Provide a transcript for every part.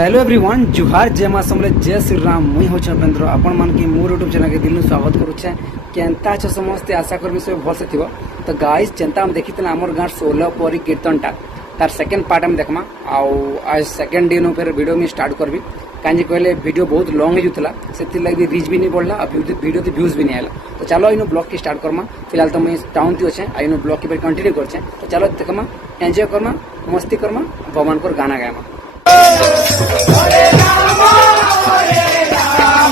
Hello everyone जुहार जय माँ समले जय श्री राम मुई हूँ उपेन्द्र आपण मान की मोर यूट्यूब चैनल के दिल स्वागत करुचे केनता अच्छे समस्ते आशा करी सब भलसे थी तो गाइस जेनता हम देखी आमर गाँव 16 परी कीर्तनटा तार सेकेंड पार्ट हम देखमा आज सेकेंड दिन फिर वीडियो में स्टार्ट करबी कहीं कहले वीडियो बहुत लॉन्ग होता से लगे रीच भी नहीं बढ़ला वीडियो तो व्यूज भी नहीं आला तो चलो इन ब्लॉग की स्टार्ट करमा फिलहाल तो मुझे टाउन थी अच्छे इन ब्लॉग की कंटिन्यू करचे तो चलो देखमा एंजॉय करमा मस्ती करमा भगवान को गाना गायमा। हरे राम राम हरे हरे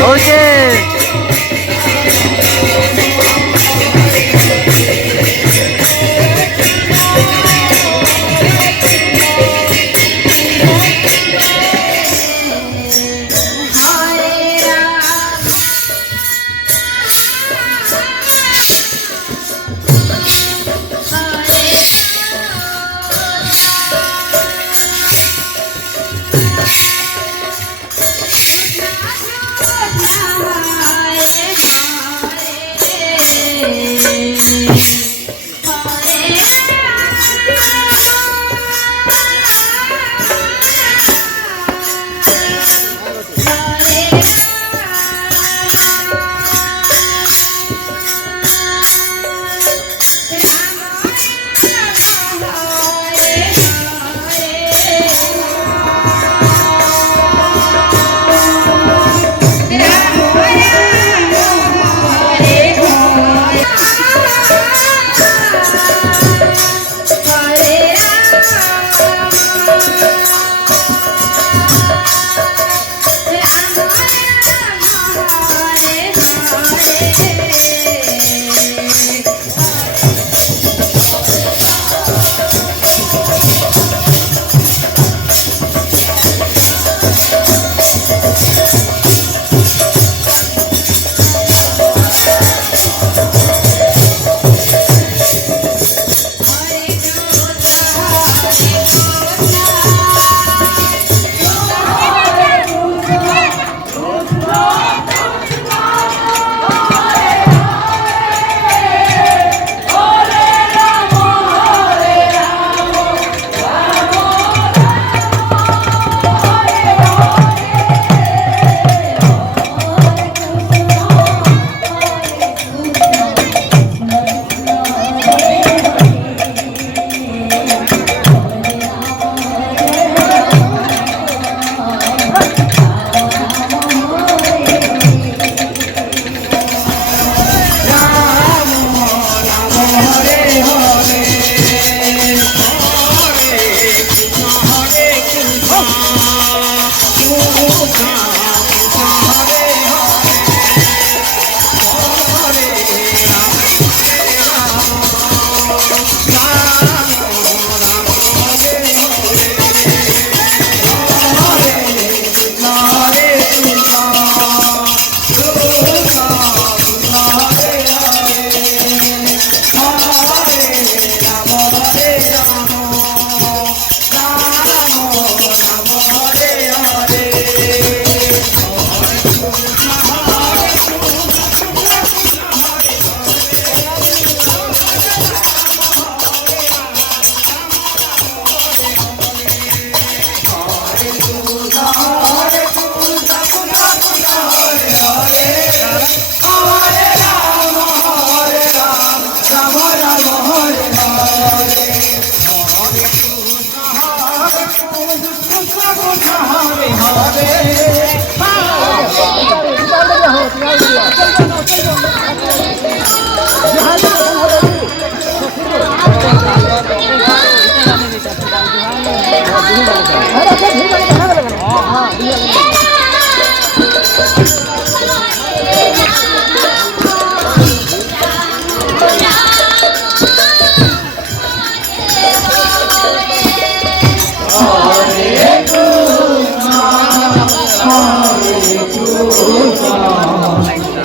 হচ্ছে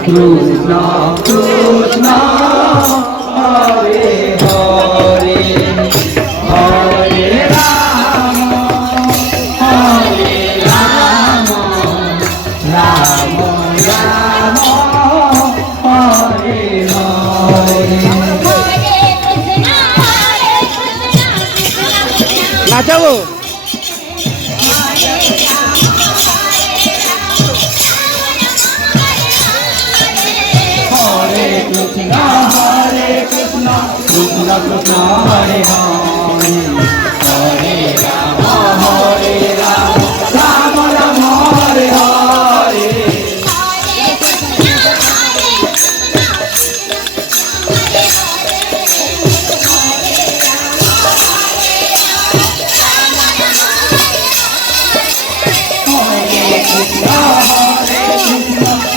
Krishna, Krishna, Hare Hare, Hare Rama, Hare Rama, Rama Rama, Hare Hare. নাচাবো Krishna, Krishna Hare Hare, Hare Rama, Rama Rama Hare Hare. Hare Krishna, Hare Krishna.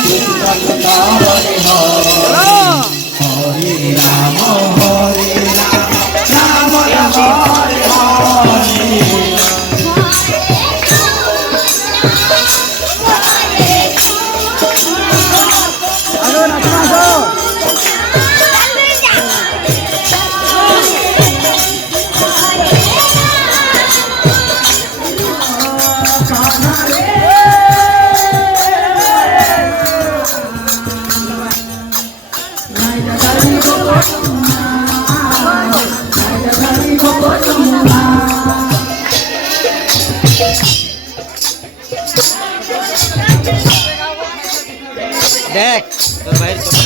দেখ তোর ভাইয়ের কথা।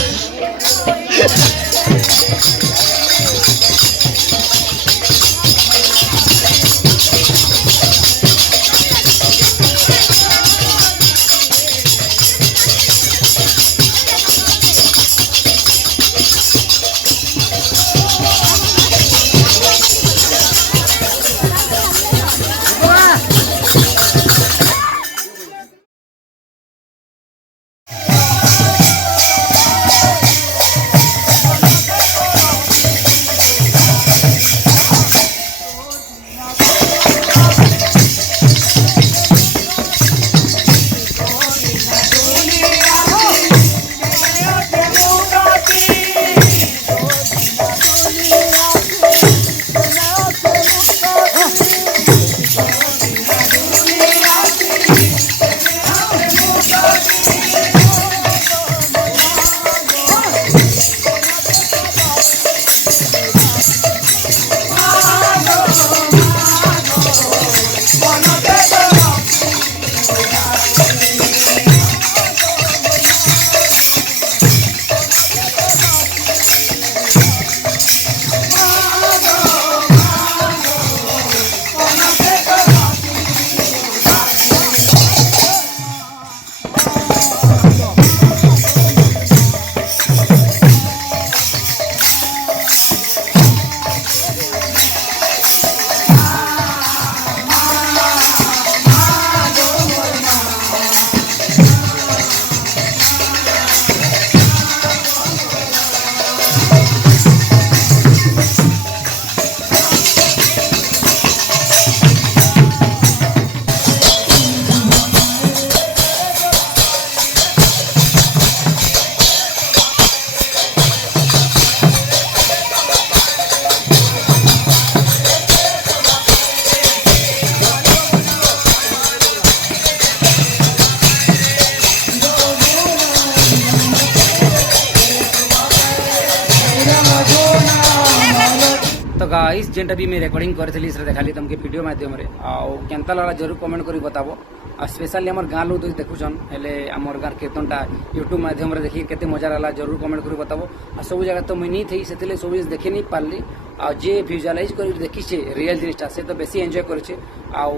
तो गाइस जेनटा भी मैं रिकॉर्डिंग करथली से देखाली तुमके वीडियो माध्यम रे आउ केनता लागला जरूर कमेंट करी बताबो आ स्पेशली हमर गाँ लोग देखुछन हेले हमर गाँ कीर्तनटा यूट्यूब माध्यम रे देखि केते मजा लागला जरूर कमेंट करी बताबो आ सब जगह तो मुई नहीं थई सेतले सब चीज देखि नहीं पारली आ जे विजुअलाइज करी देखि छे रियल जिनिसटा से तो बेसी एंजॉय करै छे आउ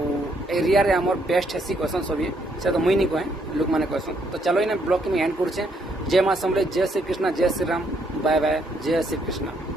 एरिया रे हमर बेस्ट हेसी क्वेश्चन सब से तो मुई नहीं कहे लोक माने क्वेश्चन तो चलो इन ब्लॉग के मैं एंड करछे जय मां समले जय श्री कृष्णा जय श्री राम बाय बाय जय श्री कृष्णा।